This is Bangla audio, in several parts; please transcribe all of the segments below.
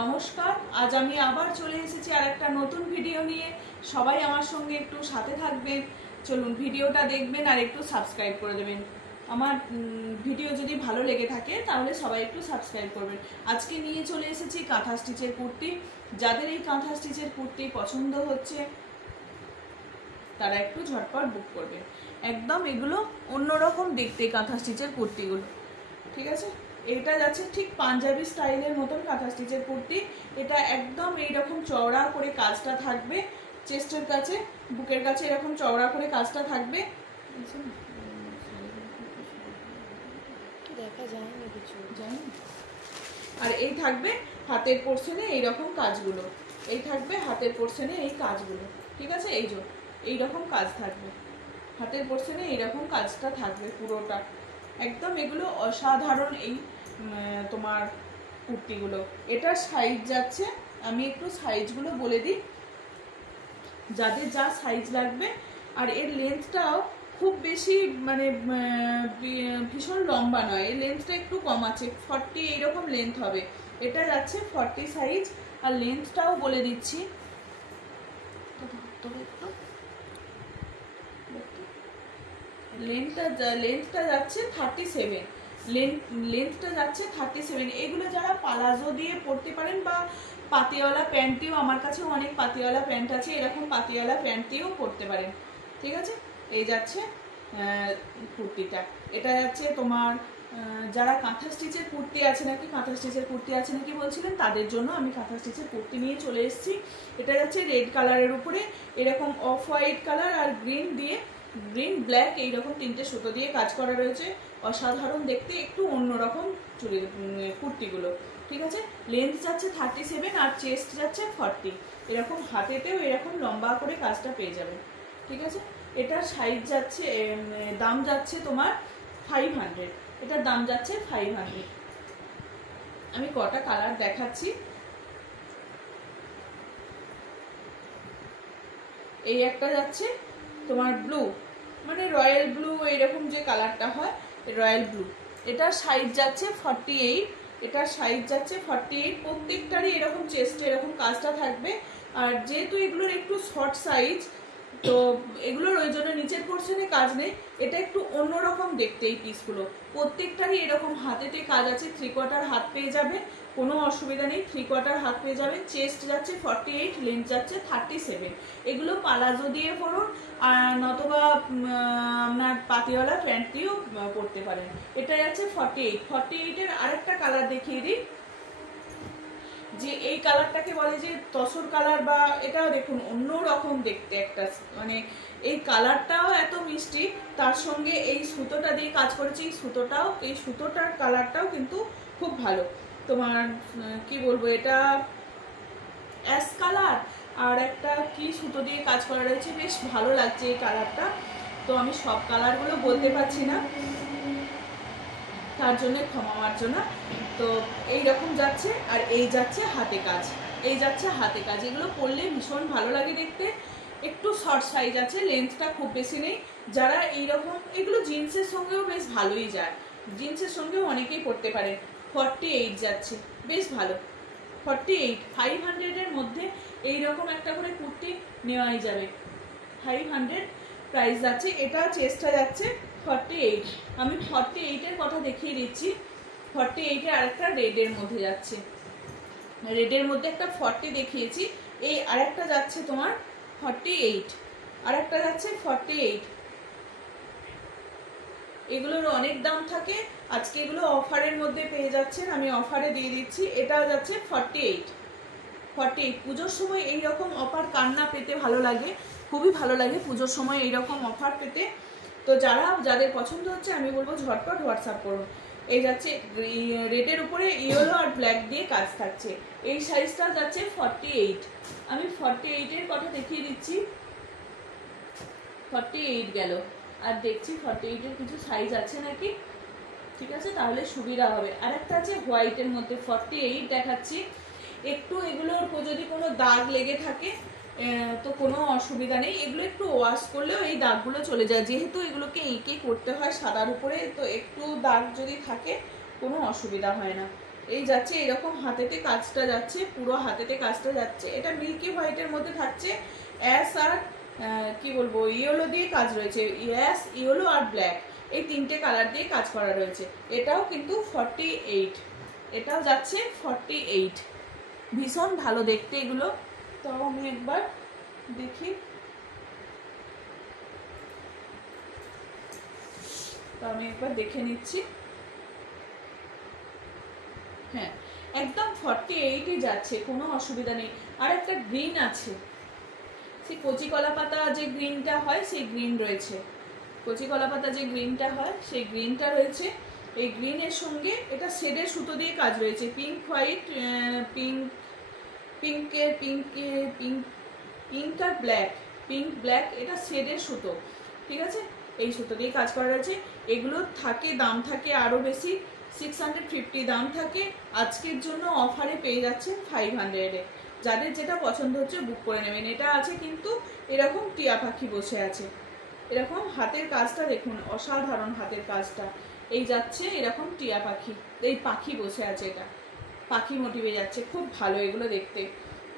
নমস্কার, আজ আমি আবার চলে এসেছি আর একটা নতুন ভিডিও নিয়ে। সবাই আমার সঙ্গে একটু সাথে থাকবেন। চলুন ভিডিওটা দেখবেন আর একটু সাবস্ক্রাইব করে দেবেন। আমার ভিডিও যদি ভালো লেগে থাকে তাহলে সবাই একটু সাবস্ক্রাইব করবেন। আজকে নিয়ে চলে এসেছি কাঁথা স্টিচের কুর্তি। যাদের এই কাঁথা স্টিচের কুর্তি পছন্দ হচ্ছে তারা একটু ঝটপট বুক করবে। একদম এগুলো অন্যরকম দেখতে কাঁথা স্টিচের কুর্তিগুলো, ঠিক আছে। এটা যাচ্ছে ঠিক পাঞ্জাবি স্টাইলের মতন কাঁথা স্টিচের কুর্তি। এটা একদম এইরকম চওড়া করে কাজটা থাকবে, চেস্টের কাছে বুকের কাছে এরকম চওড়া করে কাজটা থাকবে। দেখা যায় না কিছু, জানি। আর এই থাকবে হাতের পোর্শনে এইরকম কাজগুলো, এই থাকবে হাতের পোর্শনে এই কাজগুলো, ঠিক আছে। এই যে এইরকম কাজ থাকবে হাতের পোর্শনে, এইরকম কাজটা থাকবে পুরোটা। একদম এগুলো অসাধারণ এই তোমার কুর্তিগুলো। এটা সাইজ যাচ্ছে, আমি একটু সাইজগুলো বলে দিই যাদের যা সাইজ লাগবে। আর এর লেন্থটাও খুব বেশি মানে ভীষণ লম্বা নয়, এর লেন্থটা একটু কম আছে, 40 এইরকম লেন্থ হবে। এটা যাচ্ছে 40 সাইজ। আর লেন্থটাও বলে দিচ্ছি, লেন্থটা যাচ্ছে 37, লেন্থটা যাচ্ছে 37। এগুলো যারা পালাজো দিয়ে পরতে পারেন বা পাতিয়াওয়ালা প্যান্ট দিয়েও, আমার কাছেও অনেক পাতিয়াওয়ালা প্যান্ট আছে, এরকম পাতিয়াওয়ালা প্যান্ট দিয়েও পরতে পারেন, ঠিক আছে। এই যাচ্ছে কুর্তিটা। এটা যাচ্ছে তোমার যারা কাঁথা স্টিচের কুর্তি আছে নাকি, কাঁথা স্টিচের কুর্তি আছে নাকি বলছিলেন, তাদের জন্য আমি কাঁথা স্টিচের কুর্তি নিয়ে চলে এসেছি। এটা যাচ্ছে রেড কালারের উপরে এরকম অফ হোয়াইট কালার আর গ্রিন দিয়ে, গ্রিন ব্ল্যাক এইরকম তিনটে সুতো দিয়ে কাজ করা রয়েছে। অসাধারণ দেখতে, একটু অন্যরকম চুড়ি কুর্তিগুলো, ঠিক আছে। লেন্থ যাচ্ছে 37 আর চেস্ট যাচ্ছে 40। এরকম হাতেতেও এরকম লম্বা করে কাজটা পেয়ে যাবে, ঠিক আছে। এটার সাইজ যাচ্ছে, দাম যাচ্ছে তোমার 500। এটার দাম যাচ্ছে 500। আমি কটা কালার দেখাচ্ছি। এই একটা যাচ্ছে তোমার ব্লু, মানে রয়্যাল ব্লু, এইরকম যে কালারটা হয় রয়্যাল ব্লু। এটার সাইজ যাচ্ছে 48। এটার সাইজ যাচ্ছে 48। প্রত্যেকটারই এরকম চেস্টে এরকম কাজটা থাকবে। আর যেহেতু এগুলোর একটু শর্ট সাইজ, তো এগুলোর ওই জন্য নিচের পোর্শনে কাজ নেই। এটা একটু অন্যরকম দেখতে এই পিসগুলো। প্রত্যেকটারই এরকম হাতেতে কাজ আছে, 3/4 হাত পেয়ে যাবে, কোনো অসুবিধা নেই, 3/4 হাত পেয়ে যাবে। চেস্ট যাচ্ছে 48, লেন্থ যাচ্ছে 37। এগুলো পালাজো দিয়ে পরুন আর নতবা আপনার পাতিওয়ালা প্যান্ট দিয়েও পরতে পারেন। এটা যাচ্ছে 48। আরেকটা কালার দেখিয়ে দিই, যে এই কালারটাকে বলে যে তসর কালার, বা এটাও দেখুন অন্য রকম দেখতে একটা, মানে এই কালারটাও এত মিষ্টি, তার সঙ্গে এই সুতোটা দিয়ে কাজ করেছে, এই সুতোটার কালারটাও কিন্তু খুব ভালো। তোমার কি বলবো, এটা অ্যাশ কালার আর একটা কি সুতো দিয়ে কাজ করা রয়েছে, বেশ ভালো লাগছে এই কালারটা। তো আমি সব কালারগুলো বলতে পারছি না, তার জন্য ক্ষমা মার্জনা। তো এইরকম যাচ্ছে। আর এই যাচ্ছে হাতে কাজ, এই যাচ্ছে হাতে কাজ। এগুলো পরলে ভীষণ ভালো লাগে দেখতে। একটু শর্ট সাইজ আছে, লেন্থটা খুব বেশি নেই। যারা এইরকম, এগুলো জিন্সের সঙ্গেও বেশ ভালোই যায়, জিন্সের সঙ্গেও অনেকেই পরতে পারে। 48 যাচ্ছে, বেশ ভালো। 48, 500-এর মধ্যে এইরকম একটা করে কুর্তি নেওয়াই যাবে। 500 প্রাইস যাচ্ছে। এটা চেষ্টা যাচ্ছে 48। আমি 48-এর কথা দেখিয়ে দিচ্ছি। 48-এ আরেকটা রেডের মধ্যে যাচ্ছে, রেডের মধ্যে একটা 40 দেখিয়েছি, এই আরেকটা যাচ্ছে তোমার 48, আরেকটা যাচ্ছে 48। এগুলোর অনেক দাম থাকে, আজকে এগুলো অফারের মধ্যে পেয়ে যাচ্ছেন, আমি অফারে দিয়ে দিচ্ছি। এটাও যাচ্ছে 48। পুজোর সময় এইরকম অফার কান্না পেতে ভালো লাগে, খুবই ভালো লাগে পুজোর সময় এইরকম অফার পেতে। তো যাদের পছন্দ হচ্ছে আমি বলবো ঝটপট হোয়াটসঅ্যাপ করুন। এই যাচ্ছে রেডের উপরে ইয়েলো আর ব্ল্যাক দিয়ে কাজ থাকছে। এই সাইজটা যাচ্ছে 48। আমি 48-এর কথা দেখিয়ে দিচ্ছি। 48 গেল, আর দেখছি 48-এর কিছু সাইজ আছে নাকি, ঠিক আছে, তাহলে সুবিধা হবে। আর একটা আছে হোয়াইটের মধ্যে, 48 দেখাচ্ছি। একটু এগুলোর যদি কোনো দাগ লেগে থাকে তো কোনো অসুবিধা নেই, এগুলো একটু ওয়াশ করলেও এই দাগগুলো চলে যায়। যেহেতু এগুলোকে এঁকে করতে হয় সাদার উপরে, তো একটু দাগ যদি থাকে কোনো অসুবিধা হয় না। এই যাচ্ছে এরকম হাতেতে কাজটা যাচ্ছে, পুরো হাতেতে কাজটা যাচ্ছে। এটা মিল্কি হোয়াইটের মধ্যে থাকছে অ্যাশ আর কি বলবো ইয়েলো দিয়ে কাজ রয়েছে, অ্যাশ, ইয়েলো আর ব্ল্যাক, এই তিনটে কালার দিয়ে কাজ করা রয়েছে। এটাও কিন্তু 48, এটাও যাচ্ছে 48। ভীষণ ভালো দেখতে এগুলো। তাও আমি একবার দেখি, তো আমি একবার দেখে নিচ্ছি। হ্যাঁ, একদম 48-ই যাচ্ছে, কোনো অসুবিধা নেই। আর একটা গ্রিন আছে, সেই কচি কলা পাতা যে গ্রিনটা হয় সেই গ্রিন রয়েছে, কচি কলা পাতা যে গ্রিনটা হয় সেই গ্রিনটা রয়েছে। এই গ্রিনের সঙ্গে এটা শেডের সুতো দিয়ে কাজ রয়েছে, পিঙ্ক হোয়াইট, পিঙ্ক আর ব্ল্যাক, পিঙ্ক ব্ল্যাক, এটা শেডের সুতো, ঠিক আছে? এই সুতো দিয়ে কাজ করা রয়েছে। এগুলো থাকে, দাম থাকে আরও বেশি, 650 দাম থাকে। আজকের জন্য অফারে পেয়ে যাচ্ছে 500-এ। যাদের যেটা পছন্দ হচ্ছে বুক করে নেবেন। এটা আছে কিন্তু এরকম টিয়া পাখি বসে আছে, এরকম হাতের কাজটা দেখুন, অসাধারণ হাতের কাজটা। এই যাচ্ছে এরকম টিয়া পাখি, এই পাখি বসে আছে, এটা পাখি মোটিভে যাচ্ছে, খুব ভালো এগুলো দেখতে।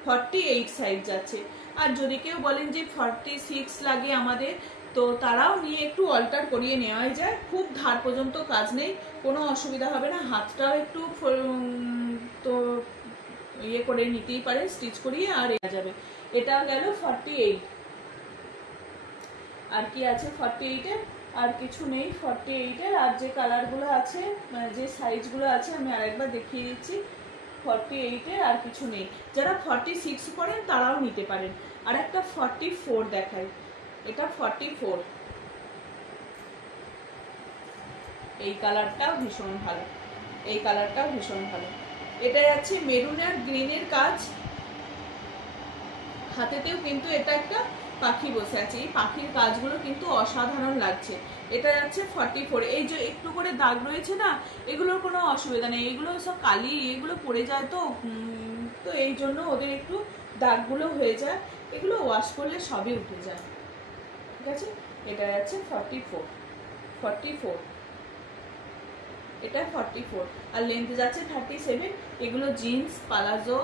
48 সাইজ যাচ্ছে। আর যদি কেউ বলেন যে 46 লাগে আমাদের, তো তারাও নিয়ে একটু অল্টার করিয়ে নেওয়াই যায়, খুব ধার পর্যন্ত কাজ নেই, কোনো অসুবিধা হবে না। হাতটাও একটু তো ইয়ে করে নিতেই পারে, স্টিচ করিয়ে, আর যাবে। এটা গেল 48। আর কি আছে 48-এর? আর কিছু নেই 48-এর। আর যে কালারগুলো আছে, যে সাইজগুলো আছে, আমি আরেকবার দেখিয়ে দিচ্ছি। 48-এর আর কিছু নেই। যারা 46 করেন তারাও নিতে পারেন। আর একটা 44 দেখাই, এটা 44। এই কালারটাও ভীষণ ভালো, এই কালারটাও ভীষণ ভালো। এটা যাচ্ছে মেরুন আর গ্রিনের কাজ, হাতেতেও কিন্তু এটা একটা পাখি বসে আছে, এই পাখির কাজগুলো কিন্তু অসাধারণ লাগছে। এটা যাচ্ছে 44। এই যে একটু করে দাগ রয়েছে না, এগুলোর কোনো অসুবিধা নেই, এগুলো সব কালি, এগুলো পড়ে যায় তো, তো এই জন্য ওদের একটু দাগগুলো হয়ে যায়, এগুলো ওয়াশ করলে সবই উঠে যায়, ঠিক আছে? এটা যাচ্ছে 44। এটা 44 আর লেন্থ যাচ্ছে 37। এগুলো জিন্স, পালাজো,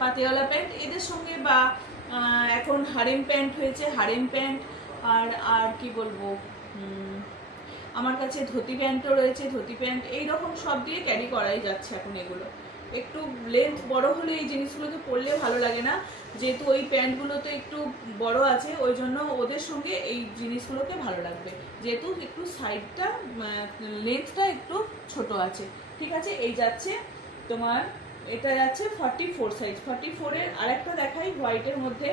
পাতিয়ালা প্যান্ট, এদের সঙ্গে, বা এখন হারেম প্যান্ট হয়েছে, হারেম প্যান্ট, আর কি বলবো, আমার কাছে ধুতি প্যান্টও রয়েছে, ধুতি প্যান্ট, এইরকম সব দিয়ে ক্যারি করাই যাচ্ছে এখন। এগুলো একটু লেন্থ বড় হলে এই জিনিসগুলোকে পরলে ভালো লাগে না, যেহেতু ওই প্যান্টগুলো তো একটু বড় আছে, ওই জন্য ওদের সঙ্গে এই জিনিসগুলোকে ভালো লাগবে, যেহেতু একটু সাইডটা, লেন্থটা একটু ছোট আছে, ঠিক আছে? এই যাচ্ছে তোমার, এটা যাচ্ছে 44 সাইজ। 44-এর আরেকটা দেখাই হোয়াইটের মধ্যে।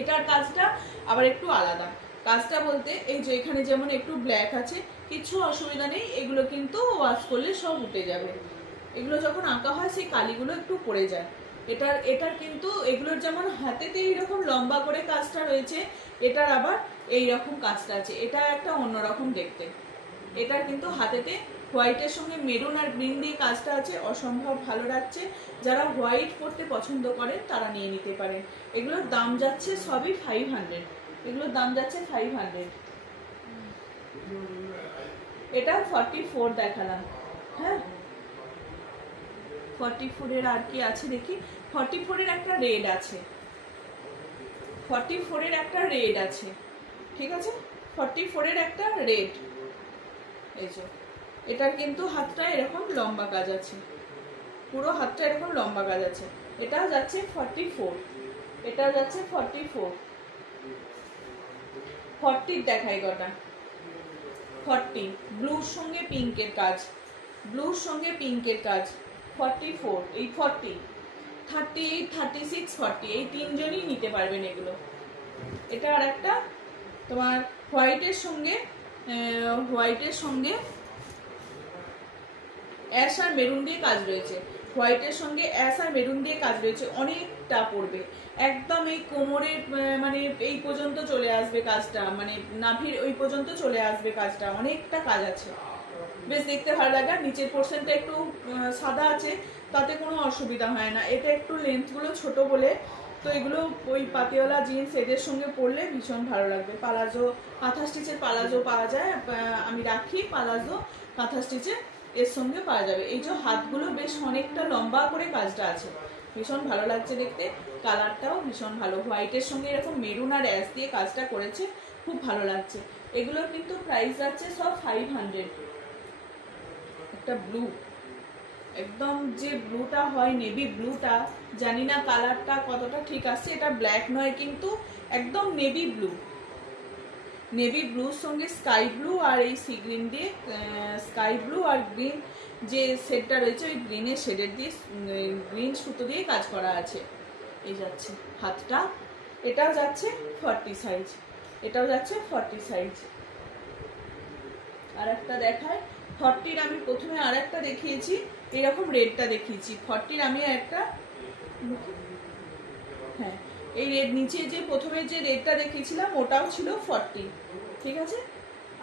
এটার কাজটা আবার একটু আলাদা। কাজটা বলতে, এই যে এখানে যেমন একটু ব্ল্যাক আছে, কিছু অসুবিধা নেই, এগুলো কিন্তু ওয়াশ করলে সব উঠে যাবে। এগুলো যখন আঁকা হয় সেই কালিগুলো একটু পড়ে যায়। এটার কিন্তু এগুলোর যেমন হাতেতে এইরকম লম্বা করে কাজটা রয়েছে, এটার আবার এইরকম কাজটা আছে, এটা একটা অন্যরকম দেখতে। এটার কিন্তু হাতেতে হোয়াইটের সঙ্গে মেরুন আর গ্রিন দিয়ে কাজটা আছে, অসম্ভব ভালো লাগছে। যারা হোয়াইট পরতে পছন্দ করেন তারা নিয়ে নিতে পারেন। এগুলোর দাম যাচ্ছে সবই 500, এগুলোর দাম যাচ্ছে 500। এটা 44 দেখালাম। হ্যাঁ, 44-এর আর কি আছে দেখি। 44-এর একটা রেড আছে, 44-এর একটা রেড আছে, ঠিক আছে? 44-এর একটা রেড, এই যে এটার কিন্তু হাতটা এরকম লম্বা কাজ আছে, পুরো হাতটা এরকম লম্বা কাজ আছে। এটাও যাচ্ছে 44, এটাও যাচ্ছে 44। 40 দেখাই কটা। 40 ব্লুর সঙ্গে পিঙ্কের কাজ, ব্লুর সঙ্গে পিঙ্কের কাজ। 44, এই 40, 38, 36, 40, এই তিনজনই নিতে পারবেন এগুলো। এটা আর একটা তোমার হোয়াইটের সঙ্গে অ্যাশ আর মেরুন দিয়ে কাজ রয়েছে, হোয়াইটের সঙ্গে অ্যাশ আর মেরুন দিয়ে কাজ রয়েছে। অনেকটা পড়বে, একদম এই কোমরের মানে এই পর্যন্ত চলে আসবে কাজটা, মানে নাভির ওই পর্যন্ত চলে আসবে কাজটা, অনেকটা কাজ আছে, বেশ দেখতে ভালো লাগে। নিচের পোর্শনটা একটু সাদা আছে, তাতে কোনো অসুবিধা হয় না। এটা একটু লেন্থগুলো ছোট বলে, তো এগুলো ওই পাতিয়ালা জিন্স এদের সঙ্গে পরলে ভীষণ ভালো লাগবে। পালাজো, কাঁথা স্টিচের পালাজো পাওয়া যায়, আমি রাখি পালাজো কাঁথা স্টিচে, এর সঙ্গে পাওয়া যাবে। এই যে হাতগুলো বেশ অনেকটা লম্বা করে কাজটা আছে, ভীষণ ভালো লাগছে দেখতে। কালারটাও ভীষণ ভালো, হোয়াইটের সঙ্গে এরকম মেরুন আর অ্যাশ দিয়ে কাজটা করেছে, খুব ভালো লাগছে। এগুলোর কিন্তু প্রাইস যাচ্ছে সব 500। একটা ব্লু, একদম যে ব্লুটা হয় নেভি ব্লুটা, জানি না কালারটা কতটা ঠিক আসছে, এটা ব্ল্যাক নয় কিন্তু একদম নেভি ব্লু। নেভি ব্লুর সঙ্গে স্কাই ব্লু আর এই সি গ্রিন দিয়ে, স্কাই ব্লু আর গ্রিন যে শেডটা রয়েছে ওই গ্রিনের শেডের দিয়ে, গ্রিন সুতো দিয়ে কাজ করা আছে। এই যাচ্ছে হাতটা, এটাও যাচ্ছে 40 সাইজ, এটাও যাচ্ছে 40 সাইজ। আর একটা দেখায় 40-র, আমি প্রথমে আর একটা দেখিয়েছি এরকম রেডটা দেখিয়েছি, 40-র আমি একটা, হ্যাঁ এই রেড নিচে যে প্রথমে যে রেডটা দেখিয়েছিলাম ওটাও ছিল 40, ঠিক আছে।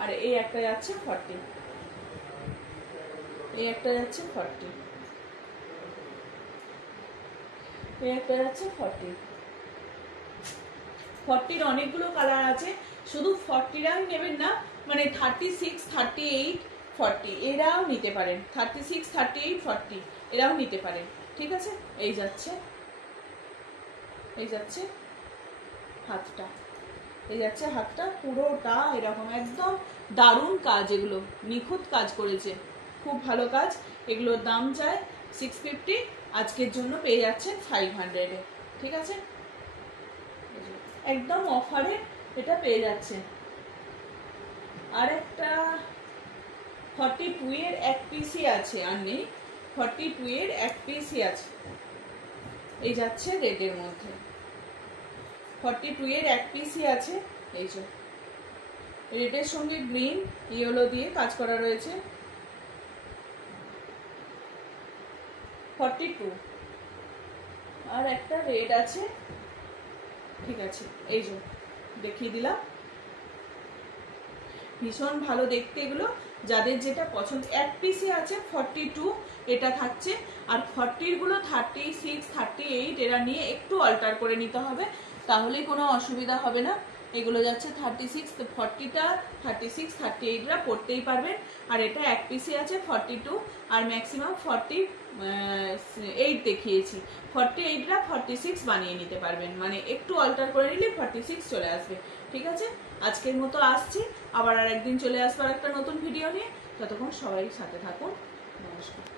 আর এই একটা যাচ্ছে 40, এই একটা যাচ্ছে 40, এই একটা যাচ্ছে 40। 40-র অনেকগুলো কালার আছে, শুধু 40-রাই নেবেন না, মানে 36, 38, 40 এরাও নিতে পারেন, 36, 38, 40 এরাও নিতে পারেন, ঠিক আছে। এই যাচ্ছে, এই যাচ্ছে হাতটা, এই যাচ্ছে হাতটা পুরোটা এরকম একদম দারুণ কাজ, এগুলো নিখুঁত কাজ করেছে, খুব ভালো কাজ। এগুলোর দাম যায় 650, আজকের জন্য পেয়ে যাচ্ছেন 500-এ, ঠিক আছে, একদম অফারে এটা পেয়ে যাচ্ছে। আর একটা 42-এর এক পিসই আছে, আর নেই, 42-এর এক পিসই আছে, এই যাচ্ছে রেডের মধ্যে, 42-এর এক পিসই আছে। এই যে রেডের সঙ্গে গ্রিন ইয়েলো দিয়ে কাজ করা রয়েছে, 42। আর একটা রেড আছে, ঠিক আছে, এই যে দেখিয়ে দিলাম, ভীষণ ভালো দেখতে এগুলো, যাদের যেটা পছন্দ। এক পিসে আছে 42, এটা থাকছে। আর 40-র গুলো 36, 38 এরা নিয়ে একটু অল্টার করে নিতে হবে, তাহলেই কোনো অসুবিধা হবে না। এগুলো যাচ্ছে 36, 40টা 36, 38রা পড়তেই পারবেন। আর এটা এক পিসে আছে 42, আর ম্যাক্সিমাম 48 দেখিয়েছি, 48রা 46 বানিয়ে নিতে পারবেন, মানে একটু অল্টার করে নিলে 46 চলে আসবে, ঠিক আছে। আজকের মতো আসছি, আবার আর একদিন চলে আসবো একটা নতুন ভিডিও নিয়ে, ততক্ষণ সবাই সাথে থাকুন, নমস্কার।